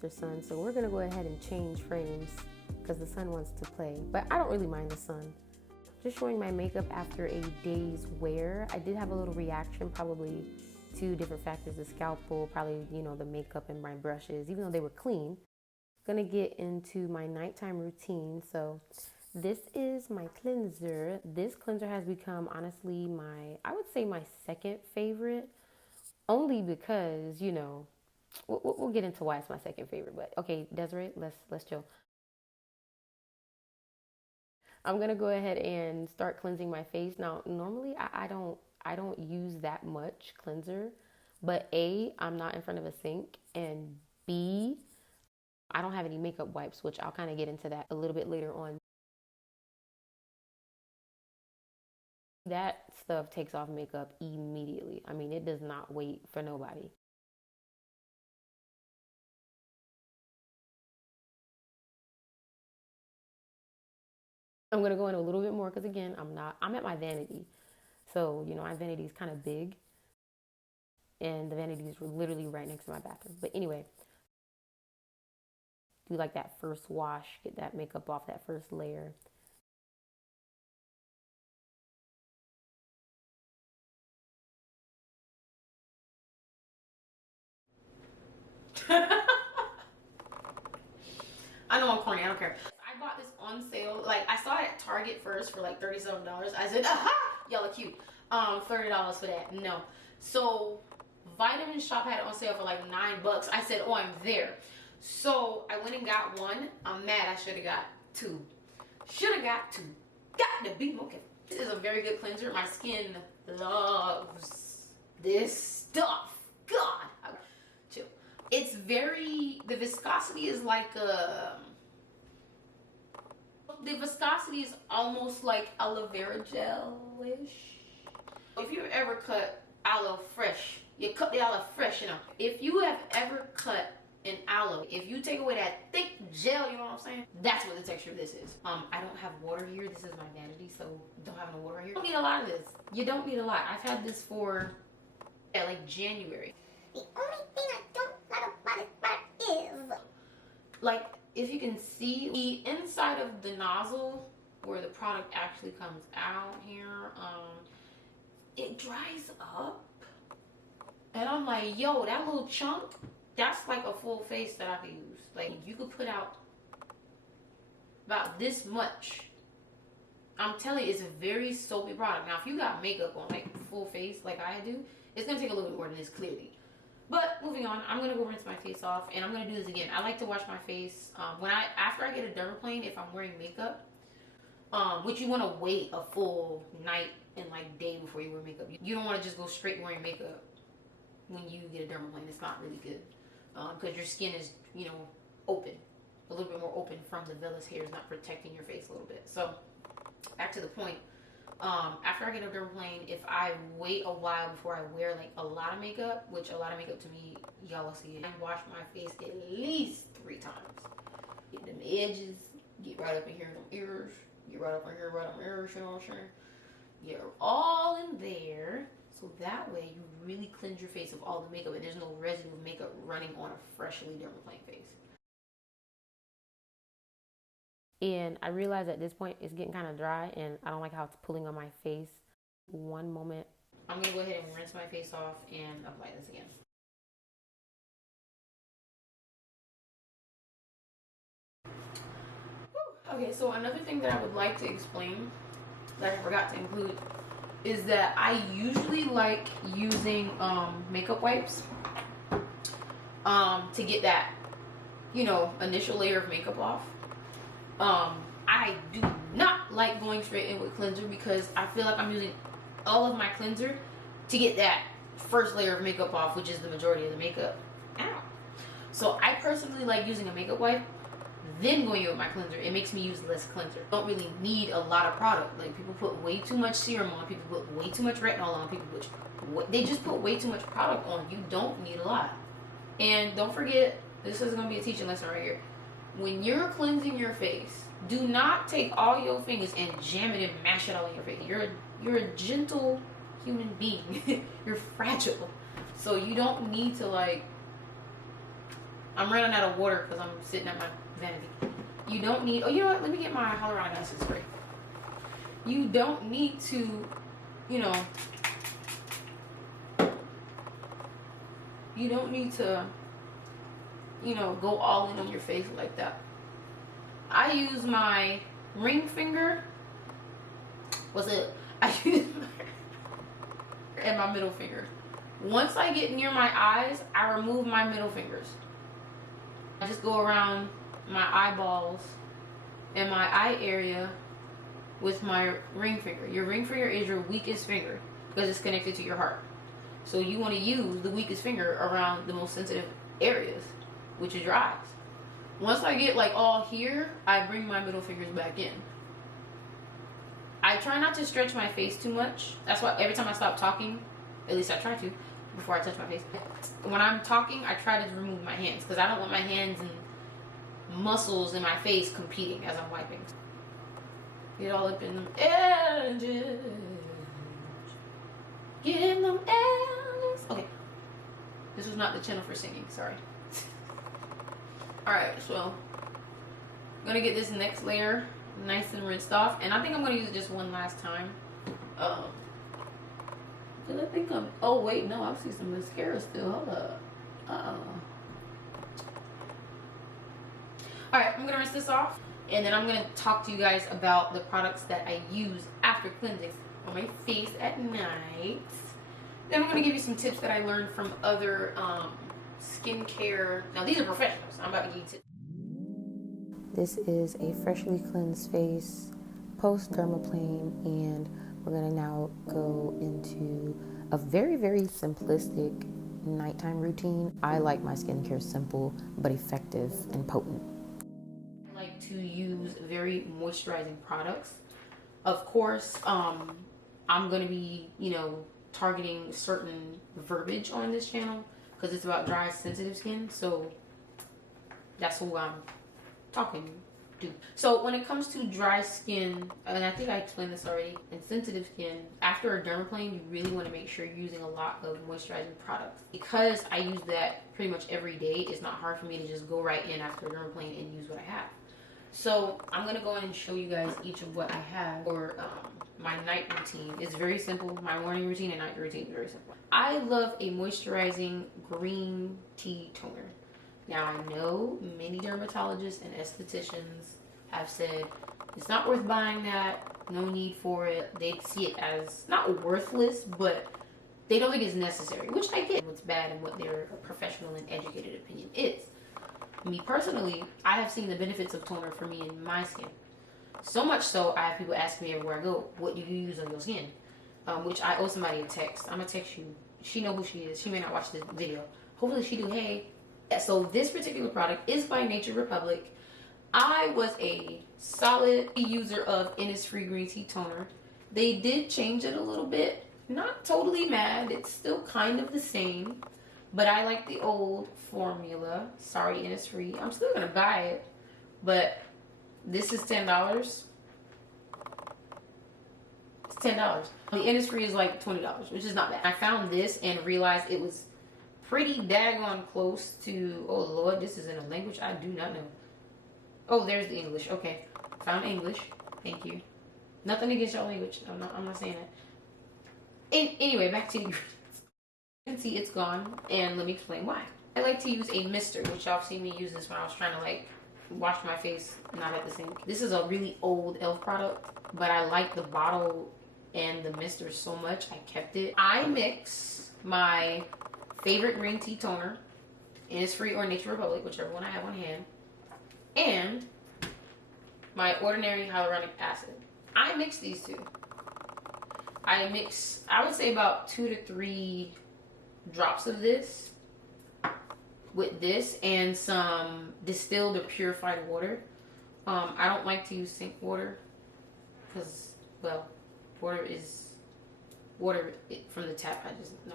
after sun, so we're gonna go ahead and change frames because the sun wants to play, but I don't really mind the sun. Just showing my makeup after a day's wear. I did have a little reaction, probably to different factors, the scalpel, probably, you know, the makeup and my brushes, even though they were clean. Gonna get into my nighttime routine. So this is my cleanser. This cleanser has become, honestly, I would say my second favorite, only because, you know, we'll get into why it's my second favorite, but okay, Desiree, let's chill. I'm gonna go ahead and start cleansing my face. Now, normally I don't use that much cleanser, but A, I'm not in front of a sink, and B, I don't have any makeup wipes, which I'll kind of get into that a little bit later on. That stuff takes off makeup immediately. I mean, it does not wait for nobody. I'm gonna go in a little bit more because again, I'm at my vanity. So, you know, my vanity is kind of big and the vanity is literally right next to my bathroom. But anyway, do like that first wash, get that makeup off that first layer. I know I'm corny, I don't care. I bought this on sale. Like, I saw it at Target first for like $37. I said, aha, y'all are cute. $30 for that. No. So Vitamin Shop had it on sale for like $9. I said, oh, I'm there. So I went and got one. I'm mad I should have got two. Should have got two. Got to be more careful. This is a very good cleanser. My skin loves this stuff. God. Chill. It's very, the viscosity is like the viscosity is almost like aloe vera gel-ish. If you've ever cut aloe fresh, you cut the aloe fresh, you know. If you have ever cut an aloe, if you take away that thick gel, you know what I'm saying? That's what the texture of this is. I don't have water here. This is my vanity, so don't have no water here. You don't need a lot of this. You don't need a lot. I've had this for, yeah, like January. The only thing I don't like about it is, like, if you can see the inside of the nozzle where the product actually comes out here, it dries up. And I'm like, yo, that little chunk, that's like a full face that I could use. Like, you could put out about this much. I'm telling you, it's a very soapy product. Now, if you got makeup on, like, full face like I do, it's gonna take a little bit more than this, clearly. But moving on, I'm gonna go rinse my face off, and I'm gonna do this again. I like to wash my face after I get a dermaplane, if I'm wearing makeup, which you want to wait a full night and like day before you wear makeup. You don't want to just go straight wearing makeup when you get a dermaplane. It's not really good because your skin is, you know, open, a little bit more open from the vellus hairs, not protecting your face a little bit. So back to the point. After I get a dermaplane, if I wait a while before I wear like a lot of makeup, which a lot of makeup to me, y'all will see it, I wash my face at least 3 times. Get them edges, get right up in here in them ears, get right up in here, right up in ears, you know what I'm saying? Get all in there, so that way you really cleanse your face of all the makeup and there's no residue of makeup running on a freshly dermaplane face. And I realize at this point it's getting kind of dry and I don't like how it's pulling on my face. One moment. I'm gonna go ahead and rinse my face off and apply this again. Whew. Okay, so another thing that I would like to explain that I forgot to include is that I usually like using makeup wipes to get that, you know, initial layer of makeup off. I do not like going straight in with cleanser because I feel like I'm using all of my cleanser to get that first layer of makeup off, which is the majority of the makeup. Ow. So I personally like using a makeup wipe, then going in with my cleanser. It makes me use less cleanser. Don't really need a lot of product. Like, people put way too much serum on, people put way too much retinol on, people put, they just put way too much product on. You don't need a lot. And don't forget, this is going to be a teaching lesson right here. When you're cleansing your face, do not take all your fingers and jam it and mash it all in your face. You're a gentle human being. You're fragile. So you don't need to, like, I'm running out of water because I'm sitting at my vanity. You don't need, oh, you know what? Let me get my hyaluronic acid spray. You don't need to, you know, you don't need to, you know, go all in on your face like that. I use my ring finger. What's it? I use my and my middle finger. Once I get near my eyes, I remove my middle fingers. I just go around my eyeballs and my eye area with my ring finger. Your ring finger is your weakest finger because it's connected to your heart. So you want to use the weakest finger around the most sensitive areas, which is your eyes. Once I get like all here, I bring my middle fingers back in. I try not to stretch my face too much. That's why every time I stop talking, at least I try to, before I touch my face. When I'm talking, I try to remove my hands because I don't want my hands and muscles in my face competing as I'm wiping. Get all up in them edges. Get in them edges. Okay. This was not the channel for singing, sorry. Alright, so I'm gonna get this next layer nice and rinsed off. And I think I'm gonna use it just one last time. Cause I think I'm, oh wait, no, I see some mascara still. Hold up. Alright, I'm gonna rinse this off. And then I'm gonna talk to you guys about the products that I use after cleansing on my face at night. Then I'm gonna give you some tips that I learned from other skincare. Now these are professionals. I'm about to give you tips. This is a freshly cleansed face post dermaplane, and we're gonna now go into a very, very simplistic nighttime routine. I like my skincare simple but effective and potent. I like to use very moisturizing products. Of course, I'm gonna be, you know, targeting certain verbiage on this channel because it's about dry, sensitive skin. So that's who I'm talking to. So when it comes to dry skin, and I think I explained this already, and sensitive skin, after a dermaplane, you really want to make sure you're using a lot of moisturizing products. Because I use that pretty much every day, it's not hard for me to just go right in after a dermaplane and use what I have. So I'm going to go in and show you guys each of what I have for my night routine. It's very simple. My morning routine and night routine is very simple. I love a moisturizing green tea toner. Now, I know many dermatologists and estheticians have said it's not worth buying that, no need for it. They see it as not worthless, but they don't think it's necessary, which I get what's bad and what their professional and educated opinion is. Me personally, I have seen the benefits of toner for me and my skin. So much so, I have people ask me everywhere I go, what do you use on your skin? Which I owe somebody a text. I'm going to text you. She know who she is. She may not watch this video. Hopefully she do. Hey. So this particular product is by Nature Republic. I was a solid user of Innisfree Green Tea Toner. They did change it a little bit. Not totally mad. It's still kind of the same. But I like the old formula. Sorry, Innisfree. I'm still going to buy it. But this is $10. It's $10. The Innisfree is like $20, which is not bad. I found this and realized it was pretty daggone close to, oh Lord, this is in a language I do not know. Oh, there's the English. Okay. Found English. Thank you. Nothing against your language. I'm not saying that. Anyway, back to the ingredients. You can see it's gone, and let me explain why. I like to use a mister, which y'all seen me use this when I was trying to like wash my face, not at the sink. This is a really old e.l.f. product, but I like the bottle and the mister so much I kept it. I mix my favorite green tea toner, Innisfree or Nature Republic, whichever one I have on hand, and my ordinary hyaluronic acid. I mix these two. I mix, I would say about 2 to 3 drops of this with this and some distilled or purified water. I don't like to use sink water because, well, water from the tap. I just know.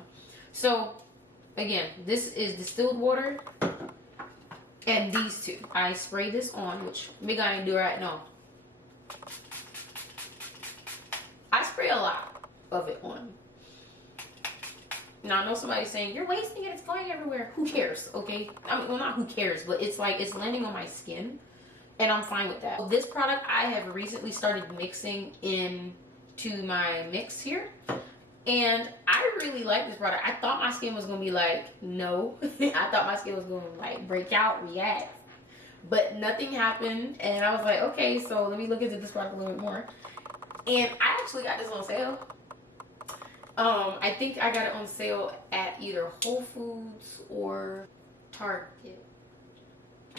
So again, this is distilled water and these two. I spray this on, which me gonna do right now. I spray a lot of it on. Now, I know somebody's saying, you're wasting it, it's going everywhere. Who cares, okay? I mean, well, not who cares, but it's like, it's landing on my skin, and I'm fine with that. This product I have recently started mixing into my mix here, and I really like this product. I thought my skin was going to be like, no. I thought my skin was going to like break out, react, but nothing happened, and I was like, okay, so let me look into this product a little bit more. And I actually got this on sale. I think I got it on sale at either Whole Foods or Target.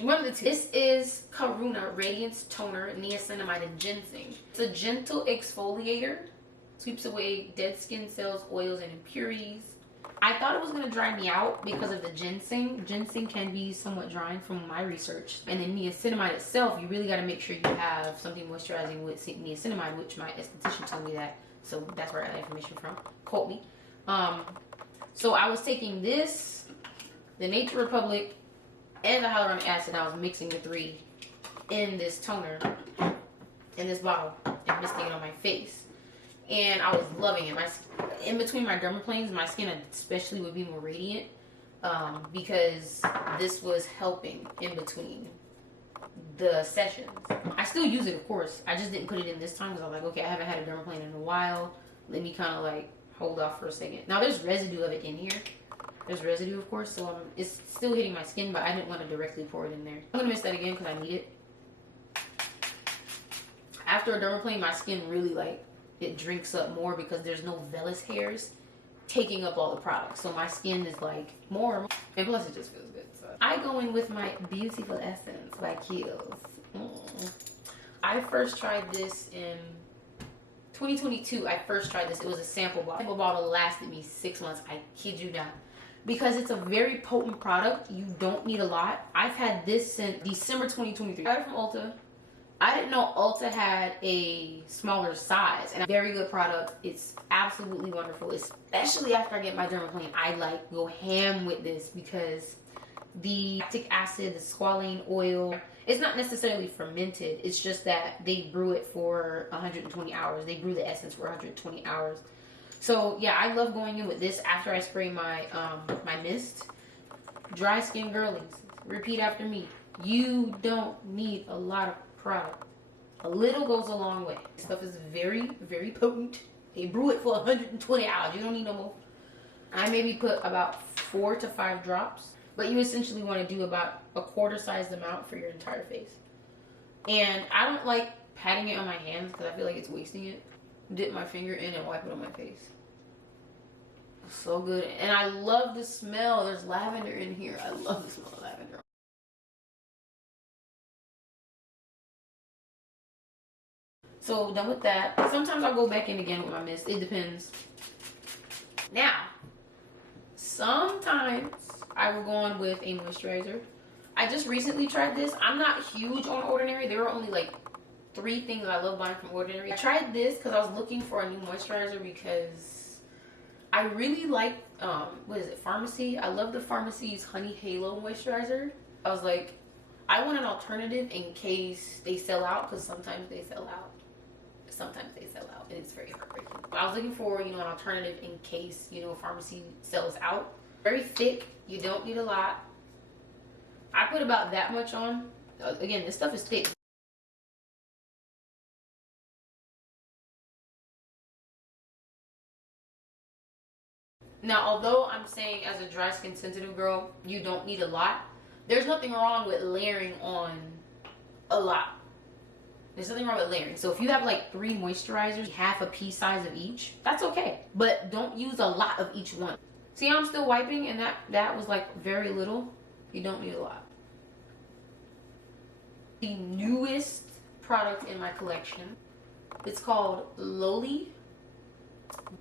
One of the two. This is Karuna Radiance Toner, Niacinamide, and Ginseng. It's a gentle exfoliator. Sweeps away dead skin cells, oils, and impurities. I thought it was going to dry me out because of the ginseng. Ginseng can be somewhat drying from my research. And then niacinamide itself, you really got to make sure you have something moisturizing with niacinamide, which my esthetician told me that. So that's where I got that information from. Quote me. So I was taking this, the Nature Republic, and the hyaluronic acid. I was mixing the three in this toner, in this bottle, and misting it on my face. And I was loving it. In between my dermaplanes, my skin especially would be more radiant because this was helping in between the sessions. I still use it, of course. I just didn't put it in this time because I was like, okay, I haven't had a dermaplane in a while. Let me kind of like hold off for a second. Now there's residue of it in here. There's residue, of course, so it's still hitting my skin, but I didn't want to directly pour it in there. I'm gonna mix that again because I need it. After a dermaplane, my skin really like, it drinks up more because there's no vellus hairs taking up all the products. So my skin is like more, and plus it just feels good. So I go in with my Beautiful Essence by Kiehl. I first tried this in 2022. I first tried this. It was a sample bottle. The sample bottle lasted me 6 months. I kid you not. Because it's a very potent product, you don't need a lot. I've had this since December 2023. I got it from Ulta. I didn't know Ulta had a smaller size, and a very good product. It's absolutely wonderful, especially after I get my dermaplane. I like go ham with this because the lactic acid, the squalane oil, it's not necessarily fermented. It's just that they brew it for 120 hours. They brew the essence for 120 hours. So yeah, I love going in with this after I spray my my mist. Dry skin girlies, repeat after me. You don't need a lot of product. A little goes a long way. This stuff is very, very potent. They brew it for 120 hours. You don't need no more. I maybe put about 4 to 5 drops, but you essentially want to do about a quarter sized amount for your entire face. And I don't like patting it on my hands because I feel like it's wasting it. Dip my finger in and wipe it on my face. So good. And I love the smell. There's lavender in here. I love the smell of lavender. So done with that. Sometimes I'll go back in again with my mist. It depends. Now, sometimes I will go on with a moisturizer. I just recently tried this. I'm not huge on Ordinary. There were only like 3 things I love buying from Ordinary. I tried this because I was looking for a new moisturizer because I really like, what is it, Farmacy? I love the Farmacy's Honey Halo Moisturizer. I was like, I want an alternative in case they sell out, because sometimes they sell out. Sometimes they sell out, and it's very heartbreaking. I was looking for, you know, an alternative in case, you know, Farmacy sells out. Very thick. You don't need a lot. I put about that much on. Again, this stuff is thick. Now, although I'm saying as a dry skin sensitive girl, you don't need a lot, there's nothing wrong with layering on a lot. There's nothing wrong with layering. So if you have like 3 moisturizers, half a pea size of each, that's okay. But don't use a lot of each one. See how I'm still wiping, and that was like very little. You don't need a lot. The newest product in my collection, it's called Loli.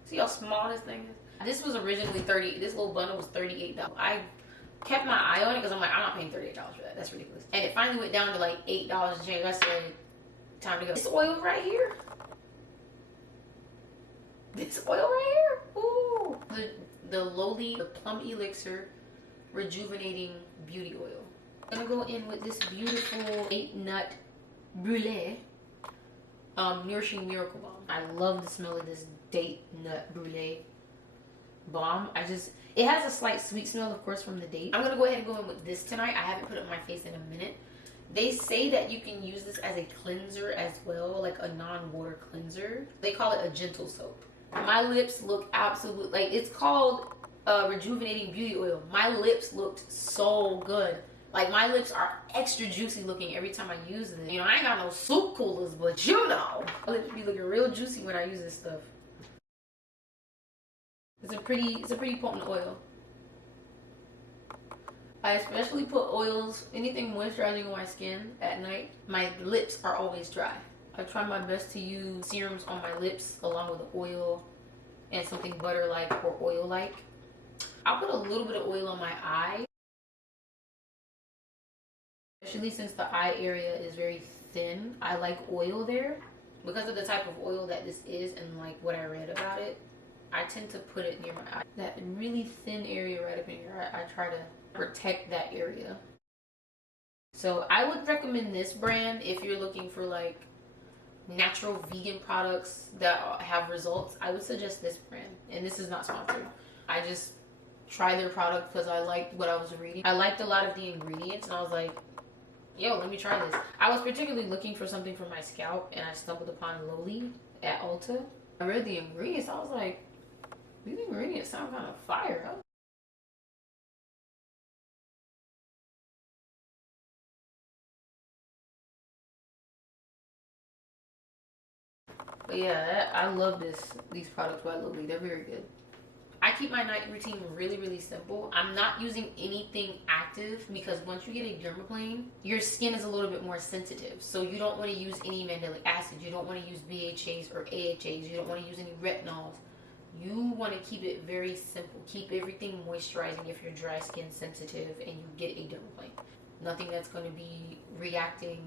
See how small this thing is? This was originally this little bundle was $38. I kept my eye on it because I'm like, I'm not paying $38 for that. That's ridiculous. And it finally went down to like $8 and change. I said, time to go. This oil right here. This oil right here. Ooh. The Loli, the Plum Elixir Rejuvenating Beauty Oil. I'm gonna go in with this beautiful 8-nut brulee Nourishing Miracle Balm. I love the smell of this date nut brulee. bomb. It has a slight sweet smell, of course, from the date. I'm gonna go ahead and go in with this tonight. I haven't put it on my face in a minute. They say that you can use this as a cleanser as well, like a non-water cleanser. They call it a gentle soap. My lips look absolute, like it's called Rejuvenating Beauty Oil. My lips looked so good. Like my lips are extra juicy looking every time I use it. You know, I ain't got no soup coolers, but you know, my lips be looking real juicy when I use this stuff. It's a pretty potent oil. I especially put oils, anything moisturizing on my skin at night. My lips are always dry. I try my best to use serums on my lips along with the oil and something butter-like or oil-like. I'll put a little bit of oil on my eye, especially since the eye area is very thin. I like oil there because of the type of oil that this is and like what I read about it. I tend to put it near my eye. That really thin area right up in here, I try to protect that area. So I would recommend this brand if you're looking for like natural vegan products that have results. I would suggest this brand, and this is not sponsored. I just tried their product because I liked what I was reading. I liked a lot of the ingredients, and I was like, yo, let me try this. I was particularly looking for something for my scalp, and I stumbled upon Loli at Ulta. I read the ingredients. I was like, these ingredients sound kind of fire. But yeah, I love these products by Loli. They're very good. I keep my night routine really, really simple. I'm not using anything active because once you get a dermaplane, your skin is a little bit more sensitive. So you don't want to use any mandelic acid. You don't want to use BHAs or AHAs. You don't want to use any retinols. You want to keep it very simple. Keep everything moisturizing if you're dry skin sensitive and you get a dermaplane. Nothing that's going to be reacting,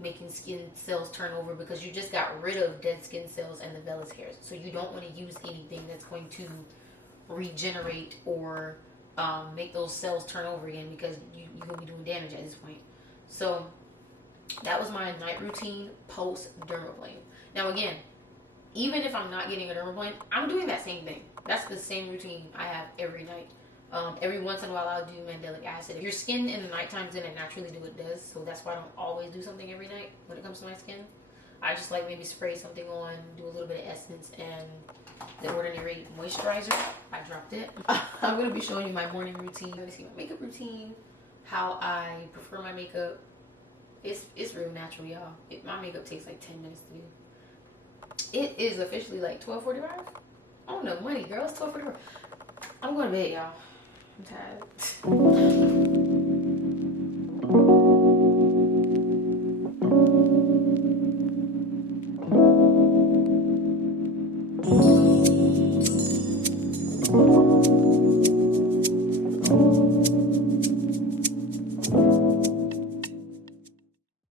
making skin cells turn over because you just got rid of dead skin cells and the vellus hairs. So you don't want to use anything that's going to regenerate or make those cells turn over again because you're going to be doing damage at this point. So that was my night routine post dermaplane. Now again, even if I'm not getting a dermaplane, I'm doing that same thing. That's the same routine I have every night. Every once in a while I'll do mandelic acid. Your skin in the nighttime is going to naturally do what it does, so that's why I don't always do something every night when it comes to my skin. I just like maybe spray something on, do a little bit of essence and the ordinary moisturizer. I dropped it. I'm going to be showing you my morning routine. You're going to see my makeup routine, how I prefer my makeup. It's real natural, y'all. My makeup takes like 10 minutes to do. It is officially like 12:45. Oh no, money, girl. It's 12:45. I'm going to bed, y'all. I'm tired.